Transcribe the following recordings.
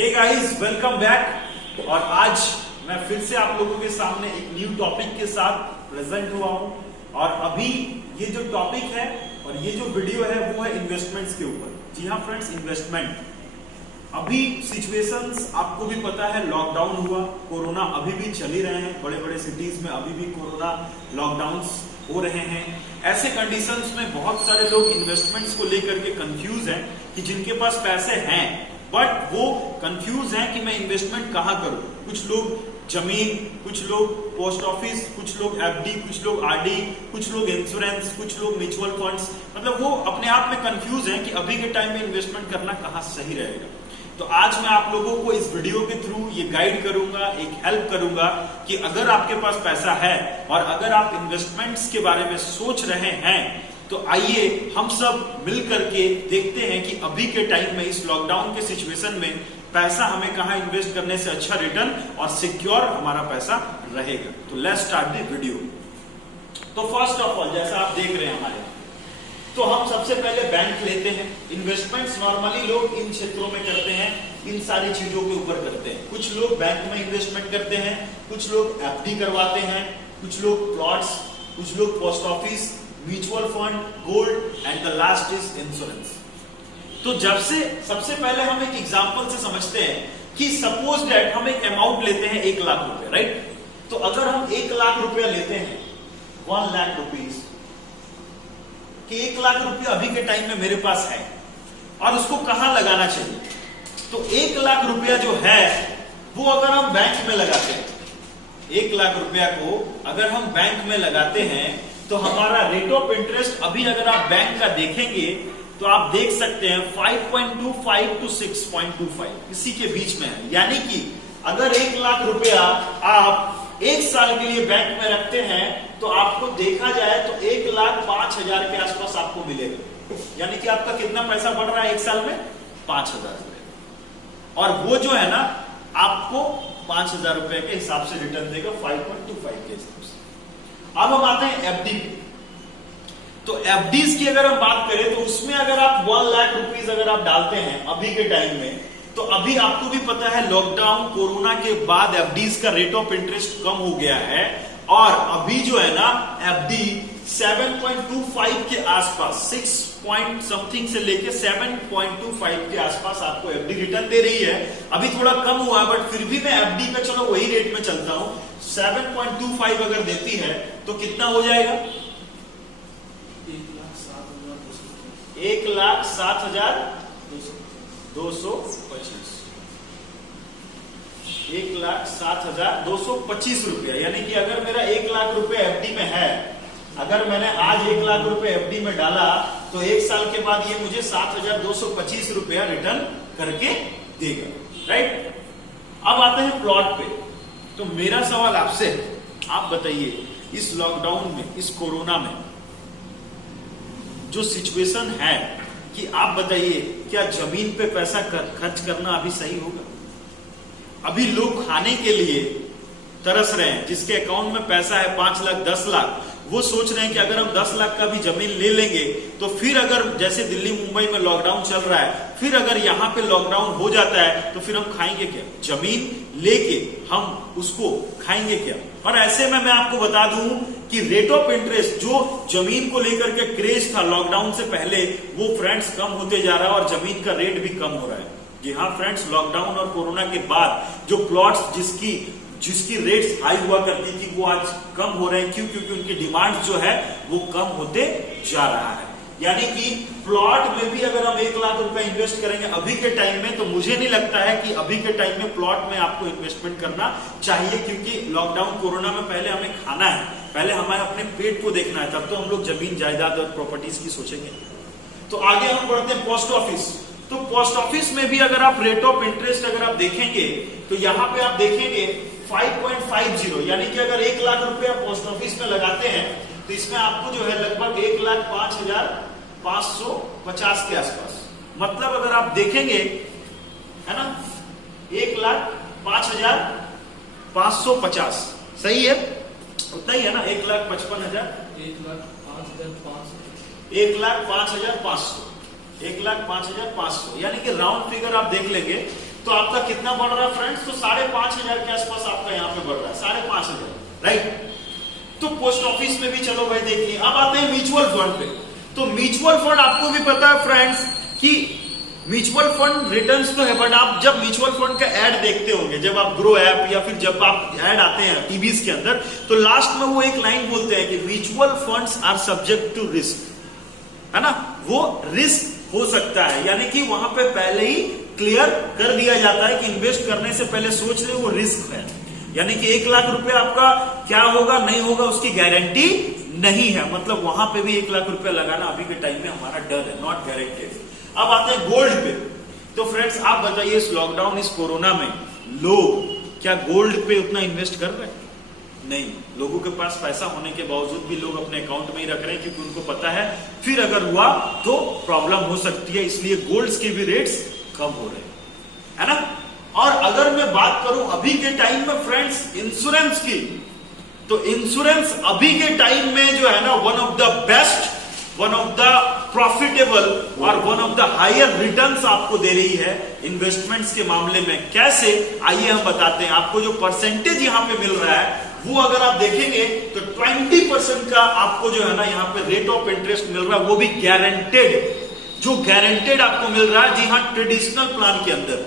Hey guys, welcome back. और आज मैं फिर से आप लोगों के सामने एक न्यू टॉपिक के साथ प्रेजेंट हुआ हूं। और अभी ये जो टॉपिक है और ये जो वीडियो है वो है इन्वेस्टमेंट्स के ऊपर। जी हाँ फ्रेंड्स, इन्वेस्टमेंट। अभी सिचुएशंस आपको भी पता है, लॉकडाउन हुआ, कोरोना अभी भी चल ही रहे हैं, बड़े बड़े सिटीज में अभी भी कोरोना लॉकडाउन्स हो रहे हैं। ऐसे कंडीशंस में बहुत सारे लोग इन्वेस्टमेंट्स को लेकर के कंफ्यूज हैं कि जिनके पास पैसे हैं बट वो कंफ्यूज हैं कि मैं इन्वेस्टमेंट कहां करूं। कुछ लोग जमीन, कुछ लोग पोस्ट ऑफिस, कुछ लोग एफडी, कुछ लोग आरडी, कुछ लोग इंश्योरेंस, कुछ लोग म्यूचुअल फंड्स। मतलब वो अपने आप में कंफ्यूज हैं कि अभी के टाइम में इन्वेस्टमेंट करना कहां सही रहेगा। तो आज मैं आप लोगों को इस वीडियो के थ्रू ये गाइड करूंगा, एक हेल्प करूंगा कि अगर आपके पास पैसा है और अगर आप इन्वेस्टमेंट्स के बारे में सोच रहे हैं तो आइए हम सब मिल करके देखते हैं कि अभी के टाइम में इस लॉकडाउन के सिचुएशन में पैसा हमें कहां इन्वेस्ट करने से अच्छा रिटर्न और सिक्योर हमारा पैसा रहेगा। तो लेट्स स्टार्ट द वीडियो। तो फर्स्ट ऑफ ऑल, जैसा आप देख रहे हैं हमारे, तो हम सबसे पहले बैंक लेते हैं। इन्वेस्टमेंट्स नॉर्मली लोग इन क्षेत्रों में करते हैं, इन सारी चीजों के ऊपर करते हैं। कुछ लोग बैंक में इन्वेस्टमेंट करते हैं, कुछ लोग एफडी करवाते हैं, कुछ लोग प्लॉट्स, कुछ लोग post office, mutual fund, gold and the last is insurance. तो जब से सबसे पहले हम एक एग्जांपल से समझते हैं कि सपोज दैट हम एक अमाउंट लेते हैं 1 लाख रुपए, राइट। तो अगर हम 1 लाख रुपया लेते हैं, 1 लाख रुपीज, कि 1 लाख रुपया अभी के टाइम में मेरे पास है और उसको कहां लगाना चाहिए, तो 1 लाख रुपया जो है वो अगर हम बैंक में लगाते हैं, 1 लाख रुपया को अगर हम बैंक में लगाते हैं तो हमारा रेट ऑफ इंटरेस्ट अभी अगर आप बैंक का देखेंगे तो आप देख सकते हैं 5.25 to 6.25 इसी के बीच में है। यानी कि अगर 1 लाख रुपया आप 1 साल के लिए बैंक में रखते हैं तो आपको देखा जाए तो 1,05,000 के आसपास आपको मिलेगा। यानी कि आपका कितना पैसा बढ़ रहा है 1 साल में? 5,000 रुपए। और वो जो है ना आपको 5,000 रुपए के हिसाब से रिटर्न देगा 5.25 के हिसाब से। अब हम आते हैं एफडी। तो एफडीज की अगर हम बात करें तो उसमें अगर आप 1 लाख रुपीज अगर आप डालते हैं अभी के टाइम में, तो अभी आपको भी पता है लॉकडाउन कोरोना के बाद एफडीज का रेट ऑफ इंटरेस्ट कम हो गया है और अभी जो है ना एफडी 7.25 के आसपास, 6 पॉइंट समथिंग से लेके 7.25 के आसपास आपको एफडी रिटर्न दे रही है। अभी थोड़ा कम हुआ बट फिर भी मैं एफडी का चलो वही रेट में चलता हूं। 7.25 अगर देती है तो कितना हो जाएगा? 1,07,225 1,07,225 रुपया। यानी कि अगर मेरा 1 लाख रुपए एफडी में है, अगर मैंने आज 1 लाख रुपए एफडी में डाला तो 1 साल के बाद ये मुझे 7,225 रुपया रिटर्न करके देगा, राइट। अब आते हैं प्लॉट पे। तो मेरा सवाल आपसे, आप बताइए इस लॉकडाउन में, इस कोरोना में जो सिचुएशन है कि आप बताइए क्या जमीन पे पैसा खर्च करना अभी सही होगा? अभी लोग खाने के लिए तरस रहे हैं। जिसके अकाउंट में पैसा है 5 लाख 10 लाख, वो सोच रहे हैं कि अगर हम 10 लाख का भी जमीन ले लेंगे तो फिर अगर जैसे दिल्ली मुंबई में लॉकडाउन चल रहा है, फिर अगर यहां पे लॉकडाउन हो जाता है तो फिर हम खाएंगे क्या? जमीन लेके हम उसको खाएंगे क्या? और ऐसे में मैं आपको बता दूं कि रेट ऑफ इंटरेस्ट जो जमीन को लेकर के क्रेज था लॉकडाउन से पहले, वो फ्रेंड्स कम होते जा रहा है और जमीन का रेट भी कम हो रहा है। जी हाँ फ्रेंड्स, लॉकडाउन और कोरोना के बाद जो प्लॉट्स जिसकी रेट्स हाई हुआ करती थी वो आज कम हो रहे हैं। क्यों? क्योंकि उनकी डिमांड जो है वो कम होते जा रहा है। यानी कि प्लॉट में भी अगर हम 1 लाख रुपए इन्वेस्ट करेंगे अभी के टाइम में, तो मुझे नहीं लगता है कि अभी के टाइम में प्लॉट में आपको इन्वेस्टमेंट करना चाहिए। क्योंकि लॉकडाउन कोरोना में पहले हमें खाना है, पहले हमें अपने पेट को देखना है, तब तो हम लोग जमीन जायदाद और प्रॉपर्टीज की सोचेंगे। तो आगे हम बढ़ते हैं पोस्ट ऑफिस। तो पोस्ट ऑफिस में भी अगर आप रेट ऑफ इंटरेस्ट अगर आप देखेंगे तो यहां पे आप देखेंगे 5.50। यानी कि अगर 1 लाख रुपया पोस्ट ऑफिस में लगाते हैं तो इसमें आपको जो है लगभग 1,05,550 के आसपास, मतलब अगर आप देखेंगे है ना 1,05,550 सही है, उतना ही है ना, 1,55,000, 1,05,500, 1,05,500 यानी कि राउंड फिगर आप देख लेंगे तो आपका कितना बढ़ रहा है फ्रेंड्स? तो 5,500 के आसपास आपका यहाँ पे बढ़ रहा है, 5,500, राइट। तो पोस्ट ऑफिस में भी चलो भाई देखिए। अब आते हैं म्यूचुअल फंड पे। तो म्यूचुअल फंड आपको भी पता है फ्रेंड्स कि म्यूचुअल फंड रिटर्न्स तो है, बट आप जब म्यूचुअल फंड का एड देखते होंगे, जब आप ग्रो ऐप या फिर जब आप ऐड आते हैं टीवीज के अंदर, तो लास्ट में वो एक लाइन बोलते हैं कि mutual funds are subject to risk, है ना, वो रिस्क हो सकता है। यानी कि वहां पे पहले ही क्लियर कर दिया जाता है कि इन्वेस्ट करने से पहले सोच ले, वो रिस्क है। यानी कि 1 लाख रुपए आपका क्या होगा नहीं होगा उसकी गारंटी नहीं है। मतलब वहां पे भी 1 लाख रुपए लगाना अभी के टाइम में हमारा डर है, नॉट गारंटेड। अब आते हैं गोल्ड पे। तो फ्रेंड्स आप बताइए, इस लॉकडाउन, इस कोरोना में लोग क्या गोल्ड पे उतना इन्वेस्ट कर रहे हैं? नहीं। लोगों के पास पैसा होने के बावजूद भी लोग अपने अकाउंट में ही रख रहे हैं, क्योंकि उनको पता है फिर अगर हुआ तो प्रॉब्लम हो सकती है, इसलिए गोल्ड्स के भी रेट्स कम हो रहे हैं, है ना। और अगर मैं बात करूं अभी के टाइम में फ्रेंड्स इंश्योरेंस की, तो इंश्योरेंस अभी के टाइम में जो है ना one of the best, one of the profitable और one of the higher returns आपको दे रही है इन्वेस्टमेंट्स के मामले में। कैसे, आइए हम बताते हैं। आपको जो परसेंटेज यहां पे मिल रहा है वो अगर आप देखेंगे तो 20% का आपको जो है ना यहाँ पे रेट ऑफ इंटरेस्ट मिल रहा है, वो भी गारंटेड। जो गारंटेड आपको मिल रहा है, जी हाँ, ट्रेडिशनल प्लान के अंदर।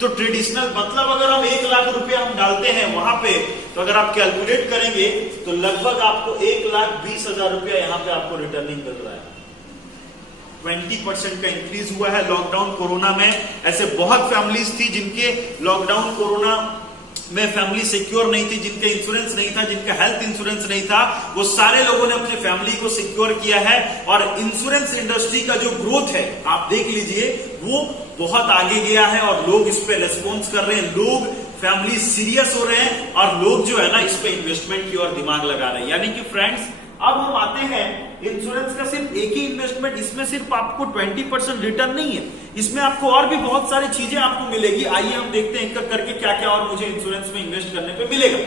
तो ट्रेडिशनल मतलब अगर हम 1 लाख रुपया हम डालते हैं वहां पे, तो अगर आप कैलकुलेट करेंगे तो लगभग आपको 1,20,000 रुपया यहाँ पे आपको रिटर्निंग मिल रहा है। 20% का इंक्रीज हुआ है लॉकडाउन कोरोना में। ऐसे बहुत फैमिलीज थी जिनके लॉकडाउन कोरोना में फैमिली सिक्योर नहीं थी, जिनका इंश्योरेंस नहीं था, जिनका हेल्थ इंश्योरेंस नहीं था, वो सारे लोगों ने अपने फैमिली को सिक्योर किया है। और इंश्योरेंस इंडस्ट्री का जो ग्रोथ है आप देख लीजिए, वो बहुत आगे गया है और लोग इस पे रेस्पॉन्स कर रहे हैं, लोग फैमिली सीरियस हो रहे हैं और लोग जो है ना इस पे इन्वेस्टमेंट की ओर दिमाग लगा रहे हैं। यानी कि फ्रेंड्स अब हम आते हैं इंश्योरेंस का सिर्फ एक ही इन्वेस्टमेंट, इसमें सिर्फ आपको 20% रिटर्न नहीं है, इसमें आपको और भी बहुत सारी चीजें आपको मिलेगी। आइए हम देखते हैं एक करके क्या क्या और मुझे इंश्योरेंस में इन्वेस्ट करने पे मिलेगा।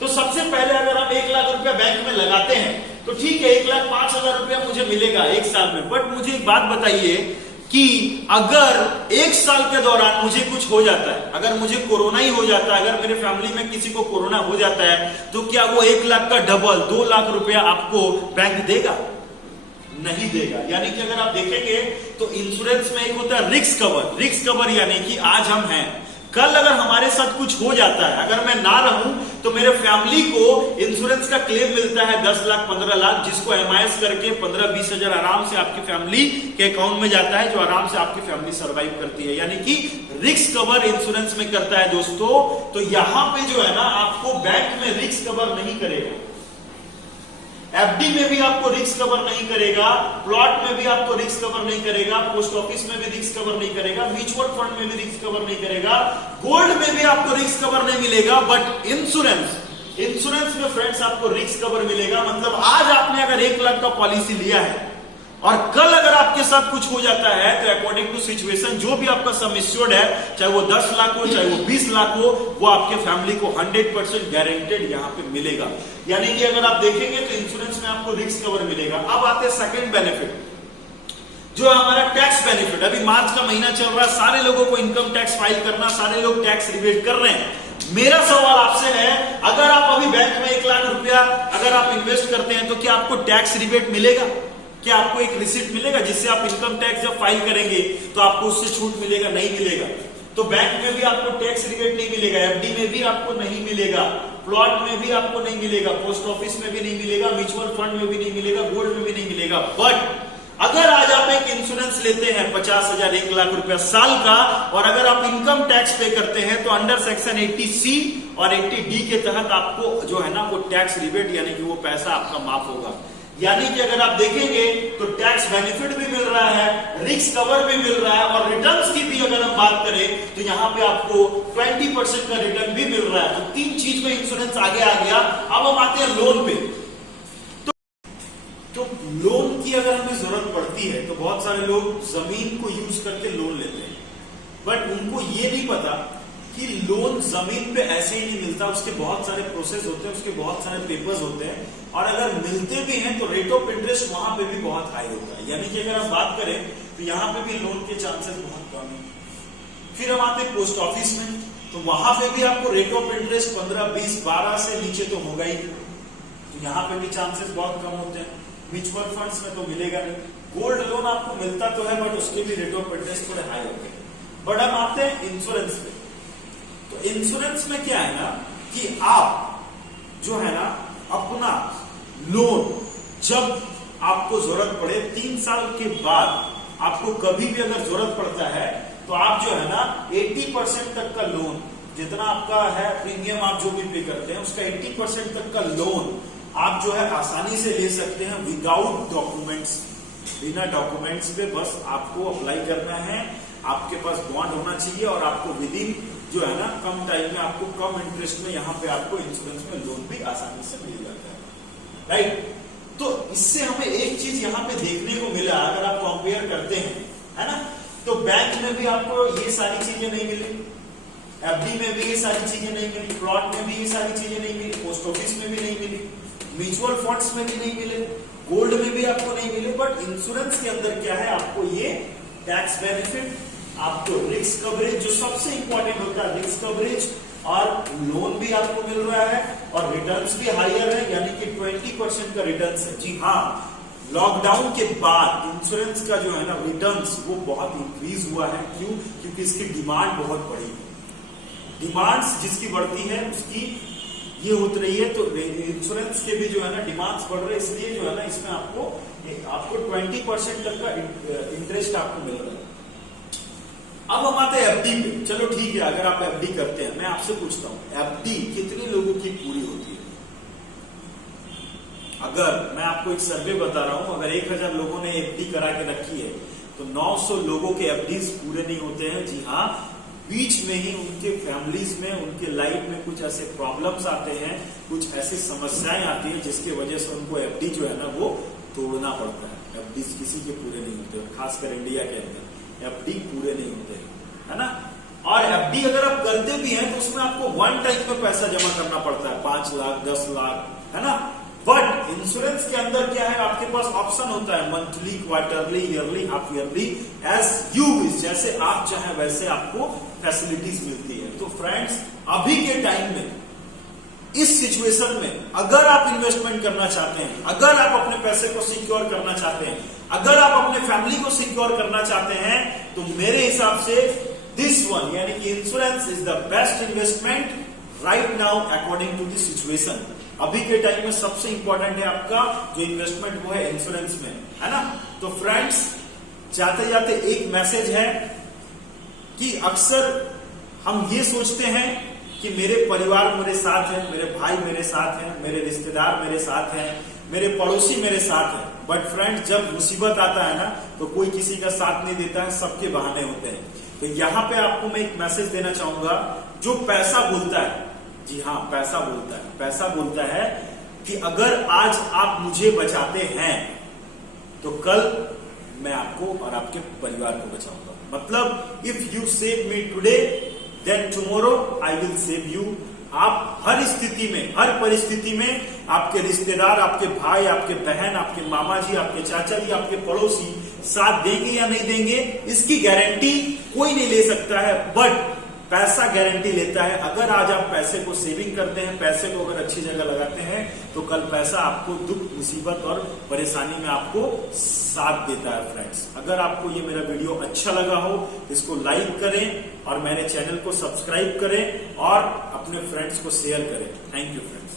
तो सबसे पहले अगर हम 1 लाख रुपया बैंक में लगाते हैं तो ठीक है, 1,05,000 रुपया मुझे मिलेगा एक साल में। बट मुझे एक बात बताइए कि अगर 1 साल के दौरान मुझे कुछ हो जाता है, अगर मुझे कोरोना ही हो जाता है, अगर मेरे फैमिली में किसी को कोरोना हो जाता है, तो क्या वो 1 लाख का डबल 2 लाख रुपया आपको बैंक देगा? नहीं देगा। यानी कि अगर आप देखेंगे तो इंश्योरेंस में एक होता है रिस्क कवर। रिस्क कवर यानी कि आज हम हैं, कल अगर हमारे साथ कुछ हो जाता है, अगर मैं ना रहूं तो मेरे फैमिली को इंश्योरेंस का क्लेम मिलता है 10 लाख 15 लाख, जिसको एमआईएस करके 15-20 हजार आराम से आपकी फैमिली के अकाउंट में जाता है, जो आराम से आपकी फैमिली सर्वाइव करती है। यानी कि रिस्क कवर इंश्योरेंस में करता है दोस्तों। तो यहां पे जो है ना आपको बैंक में रिस्क कवर नहीं करेगा, एफडी में भी आपको रिस्क कवर नहीं करेगा, प्लॉट में भी आपको रिस्क कवर नहीं करेगा, पोस्ट ऑफिस में भी रिस्क कवर नहीं करेगा, म्यूचुअल फंड में भी रिस्क कवर नहीं करेगा, गोल्ड में भी आपको रिस्क कवर नहीं मिलेगा। बट इंश्योरेंस में फ्रेंड्स आपको रिस्क कवर मिलेगा। मतलब आज आपने अगर 1 लाख का पॉलिसी लिया है और कल अगर आपके साथ कुछ हो जाता है, तो अकॉर्डिंग टू सिचुएशन जो भी आपका सम एश्योर्ड है, चाहे वो 10 लाख हो चाहे वो 20 लाख हो, वो आपके फैमिली को 100% गारंटेड यहाँ पे मिलेगा। यानी कि अगर आप देखेंगे तो इंश्योरेंस में आपको रिस्क कवर मिलेगा। अब आते हैं सेकंड बेनिफिट, जो हमारा टैक्स बेनिफिट। अभी मार्च का महीना चल रहा है, सारे लोगों को इनकम टैक्स फाइल करना, सारे लोग टैक्स रिबेट कर रहे हैं। मेरा सवाल आपसे है, अगर आप अभी बैंक में 1 लाख रुपया अगर आप इन्वेस्ट करते हैं, तो क्या आपको टैक्स रिबेट मिलेगा? क्या आपको एक रिसिप्ट मिलेगा जिससे आप इनकम टैक्स जब फाइल करेंगे तो आपको उससे छूट मिलेगा? नहीं मिलेगा। तो बैंक में भी आपको टैक्स रिबेट नहीं मिलेगा, एफडी में भी आपको नहीं मिलेगा, प्लॉट में भी आपको नहीं मिलेगा, पोस्ट ऑफिस में भी नहीं मिलेगा, म्यूचुअल फंड में भी नहीं मिलेगा, गोल्ड में भी नहीं मिलेगा। बट अगर आज आप एक इंश्योरेंस लेते हैं 50,000 1 लाख रुपया साल का, और अगर आप इनकम टैक्स पे करते हैं, तो अंडर सेक्शन 80C और 80D के तहत आपको जो है ना वो टैक्स रिबेट यानी कि वो पैसा आपका माफ होगा। यानी कि अगर आप देखेंगे तो टैक्स बेनिफिट भी मिल रहा है, रिस्क कवर भी मिल रहा है, और रिटर्न्स की भी अगर हम बात करें तो यहाँ पे आपको 20% का रिटर्न भी मिल रहा है। तो 3 चीज में इंश्योरेंस आगे आ गया। अब हम आते हैं लोन पे। तो लोन की अगर हमें जरूरत पड़ती है तो बहुत सारे लोग जमीन को यूज करके लोन लेते हैं, बट उनको ये नहीं पता कि लोन जमीन पे ऐसे ही नहीं मिलता, उसके बहुत सारे प्रोसेस होते हैं, उसके बहुत सारे पेपर्स होते हैं, और अगर मिलते भी हैं तो रेट ऑफ इंटरेस्ट वहां पे भी बहुत हाई होता है। यानी कि अगर आप बात करें तो यहाँ पे भी लोन के चांसेस बहुत कम है। फिर हम आते हैं पोस्ट ऑफिस में, तो वहां पे भी आपको रेट ऑफ इंटरेस्ट 15, 20, 12 से नीचे तो होगा ही, तो यहाँ पे भी चांसेस बहुत कम होते हैं। म्यूचुअल फंड्स में तो मिलेगा नहीं। गोल्ड लोन आपको मिलता तो है बट उसके भी रेट ऑफ इंटरेस्ट थोड़े हाई होते हैं। बट हम आते हैं इंश्योरेंस पे, तो इंश्योरेंस में क्या है ना कि आप जो है ना अपना लोन जब आपको जरूरत पड़े 3 साल के बाद, आपको कभी भी अगर जरूरत पड़ता है तो आप जो है ना 80% तक का लोन, जितना आपका है प्रीमियम आप जो भी पे करते हैं उसका 80% तक का लोन आप जो है आसानी से ले सकते हैं विदाउट डॉक्यूमेंट्स, बिना डॉक्यूमेंट्स पे बस आपको अप्लाई करना है, आपके पास बॉन्ड होना चाहिए और आपको विद इन जो है ना कम टाइम में आपको कम इंटरेस्ट में यहाँ पे आपको इंश्योरेंस में लोन भी आसानी से मिल जाता है, राइट। तो इससे हमें एक चीज यहाँ पे देखने को मिला, अगर आप कंपेयर करते हैं है ना, तो बैंक में भी आपको ये सारी चीजें नहीं मिली, एफडी में भी ये सारी चीजें नहीं मिली, प्लॉट में भी ये सारी चीजें नहीं मिली, पोस्ट ऑफिस में भी नहीं मिली, म्यूचुअल फंड्स में भी नहीं मिले, गोल्ड में भी आपको नहीं मिले। बट इंश्योरेंस के अंदर क्या है, आपको ये टैक्स बेनिफिट, आपको रिस्क कवरेज जो सबसे इंपॉर्टेंट होता है रिस्क कवरेज, और लोन भी आपको मिल रहा है और रिटर्न्स भी हायर है, यानी कि 20% का रिटर्न्स है। जी हाँ, लॉकडाउन के बाद इंश्योरेंस का जो है ना रिटर्न्स वो बहुत इंक्रीज हुआ है। क्यों? क्योंकि इसकी डिमांड बहुत बढ़ी है। डिमांड्स जिसकी बढ़ती है उसकी ये होती रही है, तो इंश्योरेंस के भी जो है ना डिमांड्स बढ़ रहे हैं, इसलिए जो है ना इसमें आपको 20% तक का इंटरेस्ट आपको मिल रहा है। अब हम आते हैं एफडी पे। चलो ठीक है, अगर आप एफडी करते हैं, मैं आपसे पूछता हूं एफडी कितने लोगों की पूरी होती है? अगर मैं आपको एक सर्वे बता रहा हूं, अगर 1000 लोगों ने एफडी करा के रखी है तो 900 लोगों के एफडीज पूरे नहीं होते हैं। जी हाँ, बीच में ही उनके फैमिलीज में, उनके लाइफ में कुछ ऐसे प्रॉब्लम्स आते हैं, कुछ ऐसी समस्याएं आती है जिसकी वजह से उनको एफडी जो है ना वो तोड़ना पड़ता है। एफडी किसी के पूरे नहीं होते, खासकर इंडिया के अंदर एफडी पूरे नहीं होते, है ना। और एफडी अगर आप करते भी हैं तो उसमें आपको वन टाइम में पैसा जमा करना पड़ता है, 5 लाख 10 लाख, है ना। बट इंश्योरेंस के अंदर क्या है, आपके पास ऑप्शन होता है monthly, quarterly, yearly, half yearly, as you wish, जैसे आप चाहें वैसे आपको फैसिलिटीज मिलती है। तो फ्रेंड्स, अभी के टाइम में इस सिचुएशन में अगर आप इन्वेस्टमेंट करना चाहते हैं, अगर आप अपने पैसे को सिक्योर करना चाहते हैं, अगर आप अपने फैमिली को सिक्योर करना चाहते हैं, तो मेरे हिसाब से दिस वन यानी कि insurance is the best investment right now according to the situation. अभी के टाइम में सबसे इंपॉर्टेंट है आपका जो इन्वेस्टमेंट वो है इंश्योरेंस में, है ना। तो फ्रेंड्स, जाते जाते एक मैसेज है कि अक्सर हम ये सोचते हैं कि मेरे परिवार मेरे साथ है, मेरे भाई मेरे साथ हैं, मेरे रिश्तेदार मेरे साथ हैं, मेरे पड़ोसी मेरे साथ हैं। बट फ्रेंड्स, जब मुसीबत आता है ना तो कोई किसी का साथ नहीं देता है, सबके बहाने होते हैं। तो यहाँ पे आपको मैं एक मैसेज देना चाहूंगा, जो पैसा बोलता है, जी हाँ पैसा बोलता है, पैसा बोलता है कि अगर आज आप मुझे बचाते हैं तो कल मैं आपको और आपके परिवार को बचाऊंगा। मतलब if you save me today then tomorrow I will save you. आप हर स्थिति में, हर परिस्थिति में आपके रिश्तेदार, आपके भाई, आपके बहन, आपके मामा जी, आपके चाचा जी, आपके पड़ोसी साथ देंगे या नहीं देंगे इसकी गारंटी कोई नहीं ले सकता है, बट पैसा गारंटी लेता है। अगर आज आप पैसे को सेविंग करते हैं, पैसे को अगर अच्छी जगह लगाते हैं, तो कल पैसा आपको दुख, मुसीबत और परेशानी में आपको साथ देता है। फ्रेंड्स, अगर आपको ये मेरा वीडियो अच्छा लगा हो, इसको लाइक करें और मेरे चैनल को सब्सक्राइब करें और अपने फ्रेंड्स को शेयर करें। Thank you friends.